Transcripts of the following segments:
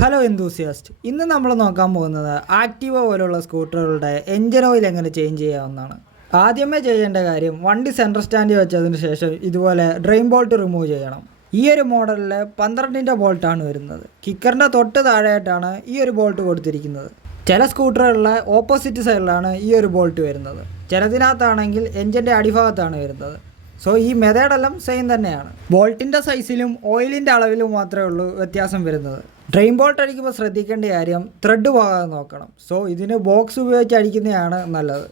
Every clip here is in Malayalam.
ഹലോ എന്തൂസിയാസ്റ്റ്, ഇന്ന് നമ്മൾ നോക്കാൻ പോകുന്നത് ആക്റ്റീവ പോലുള്ള സ്കൂട്ടറുകളുടെ എഞ്ചിൻ ഓയിൽ എങ്ങനെ ചേഞ്ച് ചെയ്യാവുന്നതാണ്. ആദ്യമേ ചെയ്യേണ്ട കാര്യം വണ്ടി സെൻട്രൽ സ്റ്റാൻഡിൽ വെച്ചതിന് ശേഷം ഇതുപോലെ ഡ്രെയിൻ ബോൾട്ട് റിമൂവ് ചെയ്യണം. ഈ ഒരു മോഡലിൽ 12ൻ്റെ ബോൾട്ടാണ് വരുന്നത്. കിക്കറിൻ്റെ തൊട്ട് താഴെയായിട്ടാണ് ഈ ഒരു ബോൾട്ട് കൊടുത്തിരിക്കുന്നത്. ചില സ്കൂട്ടറുകളിലെ ഓപ്പോസിറ്റ് സൈഡിലാണ് ഈ ഒരു ബോൾട്ട് വരുന്നത്. ചിലതിനകത്താണെങ്കിൽ എഞ്ചിൻ്റെ അടിഭാഗത്താണ് വരുന്നത്. സോ ഈ മെത്തേഡെല്ലാം സെയിം തന്നെയാണ്. ബോൾട്ടിൻ്റെ സൈസിലും ഓയിലിൻ്റെ അളവിലും മാത്രമേ ഉള്ളൂ വ്യത്യാസം വരുന്നത്. ഡ്രെയിൻ ബോൾട്ട് അടിക്കുമ്പോൾ ശ്രദ്ധിക്കേണ്ട കാര്യം ത്രെഡ് പോകാതെ നോക്കണം. സോ ഇതിന് ബോക്സ് ഉപയോഗിച്ച് അടിക്കുന്നതാണ് നല്ലത്.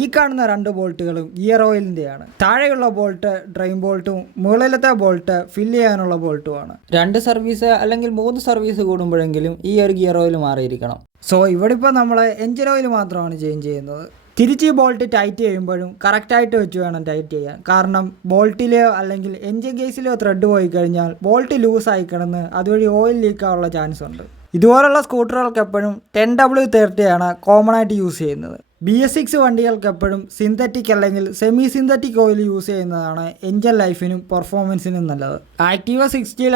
ഈ കാണുന്ന 2 ബോൾട്ടുകളും ഗിയർ ഓയിലിൻ്റെയാണ്. താഴെയുള്ള ബോൾട്ട് ഡ്രെയിൻ ബോൾട്ടും മുകളിലത്തെ ബോൾട്ട് ഫില്ല് ചെയ്യാനുള്ള ബോൾട്ടുമാണ്. 2 സർവീസ് അല്ലെങ്കിൽ 3 സർവീസ് കൂടുമ്പോഴെങ്കിലും ഈ ഒരു ഗിയർ ഓയിൽ മാറിയിരിക്കണം. സോ ഇവിടെ ഇപ്പോൾ നമ്മൾ എഞ്ചിൻ ഓയിൽ മാത്രമാണ് ചേഞ്ച് ചെയ്യുന്നത്. തിരിച്ച് ഈ ബോൾട്ട് ടൈറ്റ് ചെയ്യുമ്പോഴും കറക്റ്റായിട്ട് വെച്ച് വേണം ടൈറ്റ് ചെയ്യാൻ. കാരണം ബോൾട്ടിലെയോ അല്ലെങ്കിൽ എഞ്ചിൻ കേസിലെയോ ത്രെഡ് പോയി കഴിഞ്ഞാൽ ബോൾട്ട് ലൂസായി കിടന്ന് അതുവഴി ഓയിൽ ലീക്കാനുള്ള ചാൻസ് ഉണ്ട്. ഇതുപോലുള്ള സ്കൂട്ടറുകൾക്ക് എപ്പോഴും 10W30 ആണ് കോമൺ ആയിട്ട് യൂസ് ചെയ്യുന്നത്. BS6 വണ്ടികൾക്ക് എപ്പോഴും സിന്തറ്റിക് അല്ലെങ്കിൽ സെമി സിന്തറ്റിക് ഓയിൽ യൂസ് ചെയ്യുന്നതാണ് എഞ്ചിൻ ലൈഫിനും പെർഫോമൻസിനും നല്ലത്. ആക്റ്റീവ 60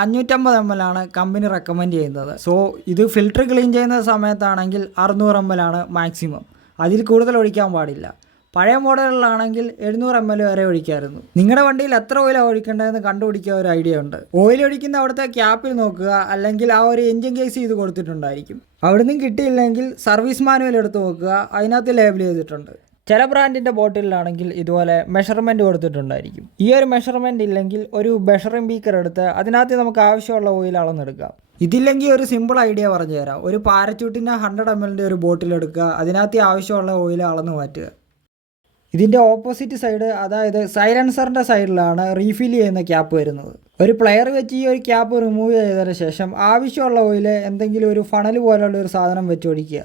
550 ml ആണ് കമ്പനി റെക്കമെൻഡ് ചെയ്യുന്നത്. സോ ഇത് ഫിൽറ്റർ ക്ലീൻ ചെയ്യുന്ന സമയത്താണെങ്കിൽ 600 ml ആണ് മാക്സിമം. അതിൽ കൂടുതൽ ഒഴിക്കാൻ പാടില്ല. പഴയ മോഡലുകളാണെങ്കിൽ 700 ml വരെ ഒഴിക്കാമായിരുന്നു. നിങ്ങളുടെ വണ്ടിയിൽ എത്ര ഓയിലാണ് ഒഴിക്കേണ്ടതെന്ന് കണ്ടുപിടിക്കാൻ ഒരു ഐഡിയ ഉണ്ട്. ഓയിൽ ഒഴിക്കുന്ന അവിടുത്തെ ക്യാപ്പിൽ നോക്കുക, അല്ലെങ്കിൽ ആ ഒരു എഞ്ചിൻ കേസ് ചെയ്ത് കൊടുത്തിട്ടുണ്ടായിരിക്കും. അവിടെ നിന്നും കിട്ടിയില്ലെങ്കിൽ സർവീസ് മാനുവൽ എടുത്ത് നോക്കുക, അതിനകത്ത് ലേബിൾ ചെയ്തിട്ടുണ്ട്. ചില ബ്രാൻഡിൻ്റെ ബോട്ടിലാണെങ്കിൽ ഇതുപോലെ മെഷർമെൻറ്റ് കൊടുത്തിട്ടുണ്ടായിരിക്കും. ഈ ഒരു മെഷർമെൻറ്റ് ഇല്ലെങ്കിൽ ഒരു മെഷറിംഗ് ബീക്കർ എടുത്ത് അതിനകത്ത് നമുക്ക് ആവശ്യമുള്ള ഓയിൽ അളന്നെടുക്കാം. ഇതില്ലെങ്കിൽ ഒരു സിമ്പിൾ ഐഡിയ പറഞ്ഞു തരാം. ഒരു പാരച്യൂട്ടിൻ്റെ 100 ml ഒരു ബോട്ടിൽ എടുക്കുക, അതിനകത്ത് ആവശ്യമുള്ള ഓയിൽ അളന്ന് മാറ്റുക. ഇതിൻ്റെ ഓപ്പോസിറ്റ് സൈഡ്, അതായത് സൈലൻസറിൻ്റെ സൈഡിലാണ് റീഫിൽ ചെയ്യുന്ന ക്യാപ്പ് വരുന്നത്. ഒരു പ്ലെയർ വെച്ച് ഈ ഒരു ക്യാപ്പ് റിമൂവ് ചെയ്തതിന് ശേഷം ആവശ്യമുള്ള ഓയിൽ എന്തെങ്കിലും ഒരു ഫണൽ പോലുള്ള ഒരു സാധനം വെച്ച് ഒഴിക്കുക.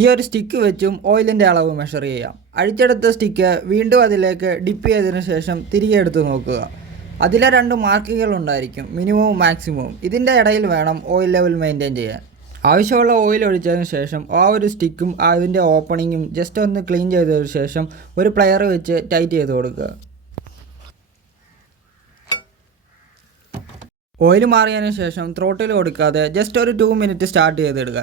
ഈ ഒരു സ്റ്റിക്ക് വെച്ചും ഓയിലിൻ്റെ അളവ് മെഷർ ചെയ്യാം. അഴിച്ചെടുത്ത സ്റ്റിക്ക് വീണ്ടും അതിലേക്ക് ഡിപ്പ് ചെയ്തതിന് ശേഷം തിരികെ എടുത്ത് നോക്കുക. അതിലെ 2 മാർക്കുകൾ ഉണ്ടായിരിക്കും, മിനിമവും മാക്സിമവും. ഇതിൻ്റെ ഇടയിൽ വേണം ഓയിൽ ലെവൽ മെയിൻറ്റെയിൻ ചെയ്യാൻ. ആവശ്യമുള്ള ഓയിൽ ഒഴിച്ചതിന് ശേഷം ആ ഒരു സ്റ്റിക്കും അതിൻ്റെ ഓപ്പണിങ്ങും ജസ്റ്റ് ഒന്ന് ക്ലീൻ ചെയ്തതിന് ശേഷം ഒരു പ്ലെയർ വെച്ച് ടൈറ്റ് ചെയ്ത് കൊടുക്കുക. ഓയിൽ മാറിയതിന് ശേഷം ത്രോട്ടിൽ കൊടുക്കാതെ ജസ്റ്റ് ഒരു 2 മിനിറ്റ് സ്റ്റാർട്ട് ചെയ്തിടുക.